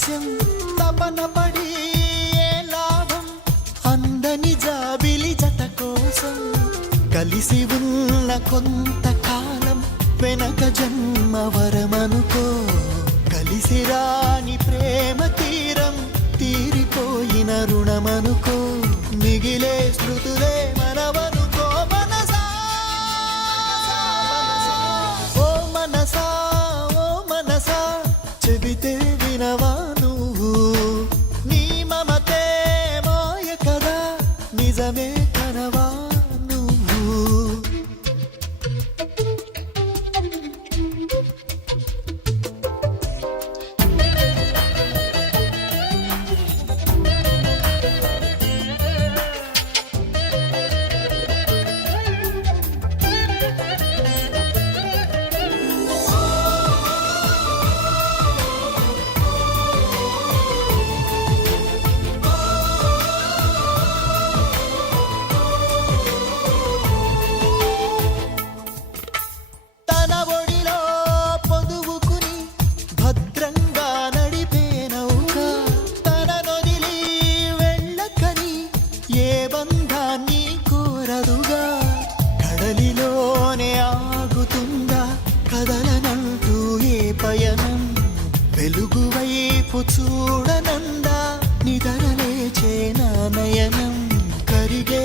రహస్యం తపన పడి ఏ లాభం అందని జాబిలి జత కోసం కలిసి ఉన్న కొంతకాలం వెనక జన్మ వరమనుకో కలిసి రాని ప్రేమ తీరం తీరిపోయిన రుణమనుకో మిగిలే స్మృతులే మనవనుకో మనసా ఓ మనసా ఓ మనసా చెబితే వినవా నువ్వు నీ మమతే మాయ కదా నిజమే కనవా నువ్వు తన ఒడిలో పొదువుకుని భద్రంగా నడిపే నౌక తన నొదిలి వెళ్ళకని ఏ బంధాన్ని కోరదుగా కడలిలోనే ఆగుతుందా కదలనంటూ ఏ పయనం వెలుగు వైపు చూడనందా నిదరలేచే నా నయనం కరిగే